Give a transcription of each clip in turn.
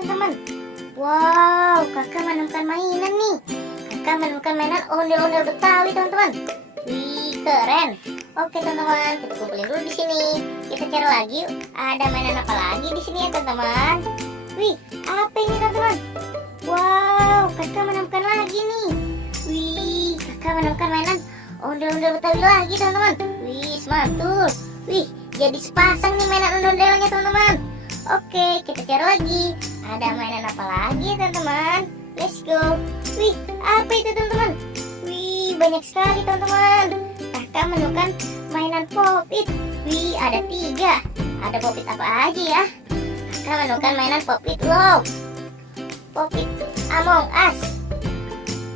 teman-teman. Wow, kakak menemukan mainan nih. Kakak menemukan mainan ondel-ondel Betawi teman-teman. Wih, keren. Oke teman-teman, kita kumpulin dulu di sini. Kita cari lagi yuk. Ada mainan apa lagi di sini ya teman-teman? Wih, apa ini teman-teman? Wow, kakak menemukan lagi nih. Wih, kakak menemukan mainan ondel-ondel Betawi lagi teman-teman. Wih, mantul. Wih, jadi sepasang nih mainan ondel-ondelnya teman-teman. Oke, kita cari lagi. Ada mainan apa lagi ya teman-teman? Let's go. Wih, apa itu teman-teman? Wih, banyak sekali teman-teman. Kakak menemukan mainan Pop-It. Wih, ada 3. Ada Pop-It apa aja ya? Kakak menemukan mainan Pop-It Love, Pop-It Among Us,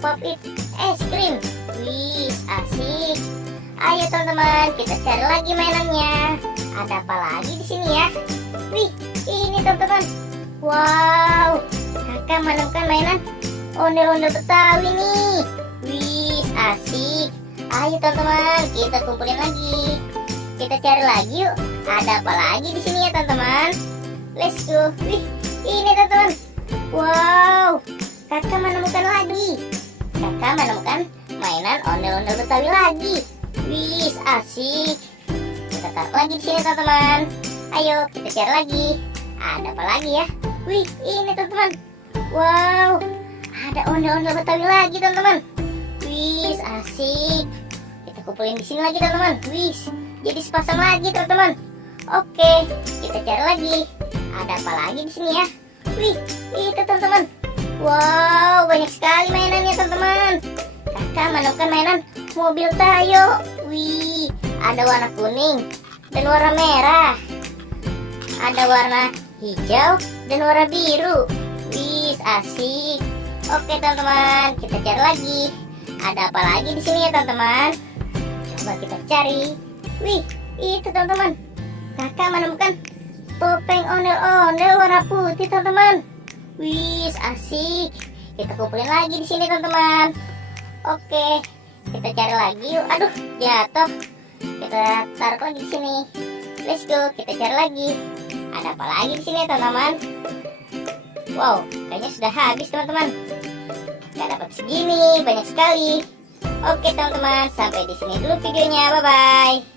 Pop-It es krim. Wih, asik. Ayo teman-teman, kita cari lagi mainannya. Ada apa lagi di sini ya? Wih, ini teman-teman. Wow, kakak menemukan mainan ondel-ondel Betawi nih. Wih, asik. Ayo teman-teman, kita kumpulin lagi. Kita cari lagi yuk. Ada apa lagi di sini ya teman-teman? Let's go. Wih, ini teman-teman. Wow, kakak menemukan lagi. Kakak menemukan mainan ondel-ondel Betawi lagi. Wih, asik. Kita taruh lagi di sini teman-teman. Ayo kita cari lagi. Ada apa lagi ya? Wih, ini teman-teman. Wow, ada ondel-ondel Betawi lagi teman-teman. Wih, asik. Kita kumpulin di sini lagi teman-teman. Wih, jadi sepasang lagi teman-teman. Oke, kita cari lagi. Ada apa lagi di sini ya? Wih, itu teman-teman. Wow, banyak sekali mainannya teman-teman. Kakak menemukan mainan mobil Tayo. Wih, ada warna kuning dan warna merah. Ada warna hijau dan warna biru. Wih, asik. Oke teman-teman, kita cari lagi. Ada apa lagi di sini ya teman-teman? Coba kita cari. Wih, itu teman-teman. Kakak menemukan topeng ondel-ondel warna putih teman-teman. Wih, asik. Kita kumpulin lagi di sini teman-teman. Oke, kita cari lagi yuk. Aduh, jatuh. Kita taruh lagi di sini. Let's go, kita cari lagi. Ada apa lagi di sini teman-teman? Wow, kayaknya sudah habis teman-teman. Gak dapat segini, banyak sekali. Oke teman-teman, sampai di sini dulu videonya. Bye bye.